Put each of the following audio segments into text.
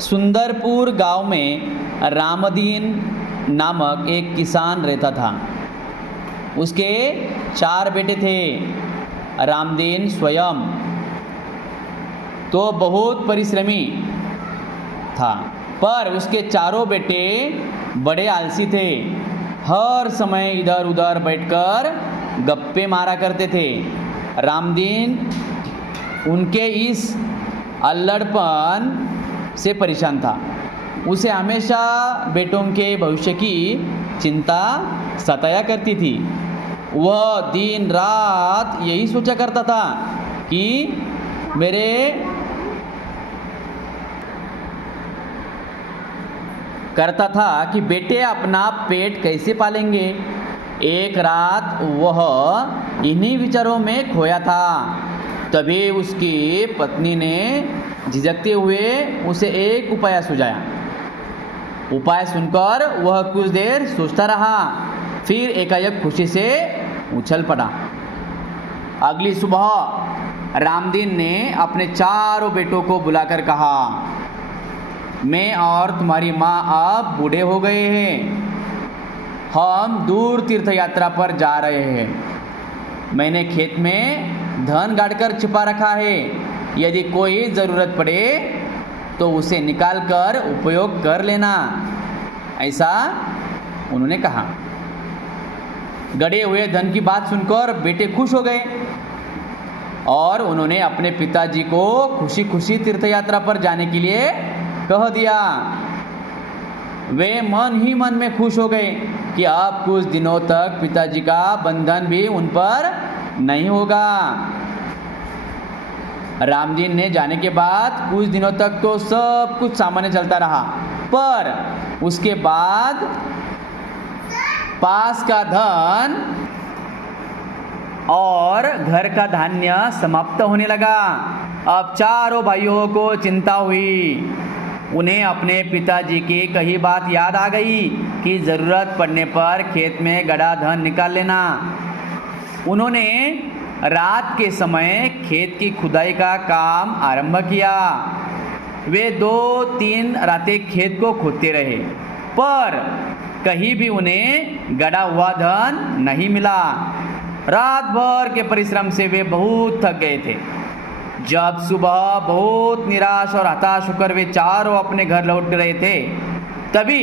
सुंदरपुर गांव में रामदीन नामक एक किसान रहता था। उसके 4 बेटे थे। रामदीन स्वयं तो बहुत परिश्रमी था, पर उसके चारों बेटे बड़े आलसी थे। हर समय इधर उधर बैठकर गप्पे मारा करते थे। रामदीन उनके इस अल्लड़पन से परेशान था। उसे हमेशा बेटों के भविष्य की चिंता सताया करती थी। वह दिन रात यही सोचा करता था कि मेरे बेटे अपना पेट कैसे पालेंगे। एक रात वह इन्हीं विचारों में खोया था। तभी उसकी पत्नी ने झिझकते हुए उसे एक उपाय सुझाया। उपाय सुनकर वह कुछ देर सोचता रहा, फिर एकाएक खुशी से उछल पड़ा। अगली सुबह रामदीन ने अपने चारों बेटों को बुलाकर कहा, मैं और तुम्हारी माँ अब बूढ़े हो गए हैं। हम दूर तीर्थ यात्रा पर जा रहे हैं। मैंने खेत में धन गाड़कर छिपा रखा है। यदि कोई ज़रूरत पड़े तो उसे निकाल कर उपयोग कर लेना। ऐसा उन्होंने कहा। गड़े हुए धन की बात सुनकर बेटे खुश हो गए और उन्होंने अपने पिताजी को खुशी खुशी तीर्थ यात्रा पर जाने के लिए कह दिया। वे मन ही मन में खुश हो गए कि अब कुछ दिनों तक पिताजी का बंधन भी उन पर नहीं होगा। रामदीन ने जाने के बाद कुछ दिनों तक तो सब कुछ सामान्य चलता रहा, पर उसके बाद पास का धन और घर का धान्य समाप्त होने लगा। अब चारों भाइयों को चिंता हुई। उन्हें अपने पिताजी की कही बात याद आ गई कि ज़रूरत पड़ने पर खेत में गड़ा धन निकाल लेना। उन्होंने रात के समय खेत की खुदाई का काम आरंभ किया। वे 2-3 रातें खेत को खोदते रहे, पर कहीं भी उन्हें गड़ा हुआ धन नहीं मिला। रात भर के परिश्रम से वे बहुत थक गए थे। जब सुबह बहुत निराश और हताश होकर वे चारों अपने घर लौट रहे थे, तभी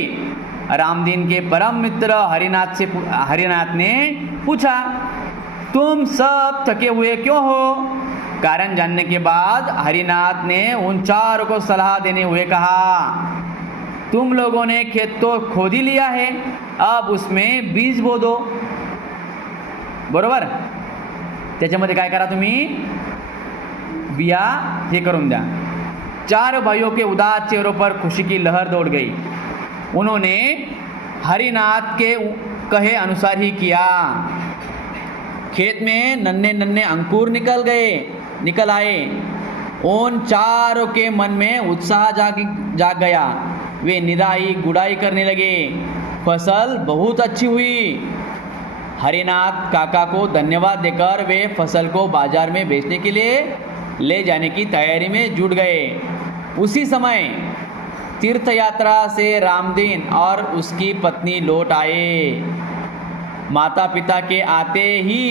रामदीन के परम मित्र हरिनाथ ने पूछा, तुम सब थके हुए क्यों हो? कारण जानने के बाद हरिनाथ ने उन चारों को सलाह देने हुए कहा, तुम लोगों ने खेत तो खोद ही लिया है, अब उसमें बीज बो दो। बरोबर? त्याच्यामध्ये काय करा, तुम्ही बिया हे करून द्या। चार भाइयों के उदास चेहरों पर खुशी की लहर दौड़ गई। उन्होंने हरिनाथ के कहे अनुसार ही किया। खेत में नन्हे नन्हे अंकुर निकल आए। उन चारों के मन में उत्साह जाग गया। वे निराई गुड़ाई करने लगे। फसल बहुत अच्छी हुई। हरिनाथ काका को धन्यवाद देकर वे फसल को बाजार में बेचने के लिए ले जाने की तैयारी में जुट गए। उसी समय तीर्थ यात्रा से रामदीन और उसकी पत्नी लौट आए। माता पिता के आते ही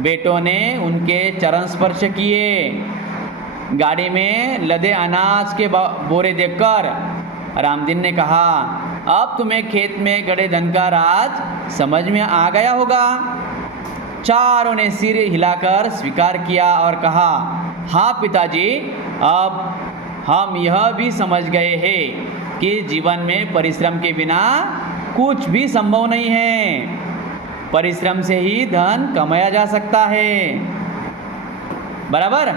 बेटों ने उनके चरण स्पर्श किए। गाड़ी में लदे अनाज के बोरे देखकर रामदीन ने कहा, अब तुम्हें खेत में गड़े धन का राज समझ में आ गया होगा। चारों ने सिर हिलाकर स्वीकार किया और कहा, हाँ पिताजी, अब हम यह भी समझ गए हैं कि जीवन में परिश्रम के बिना कुछ भी संभव नहीं है। परिश्रम से ही धन कमाया जा सकता है। बराबर?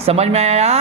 समझ में आया?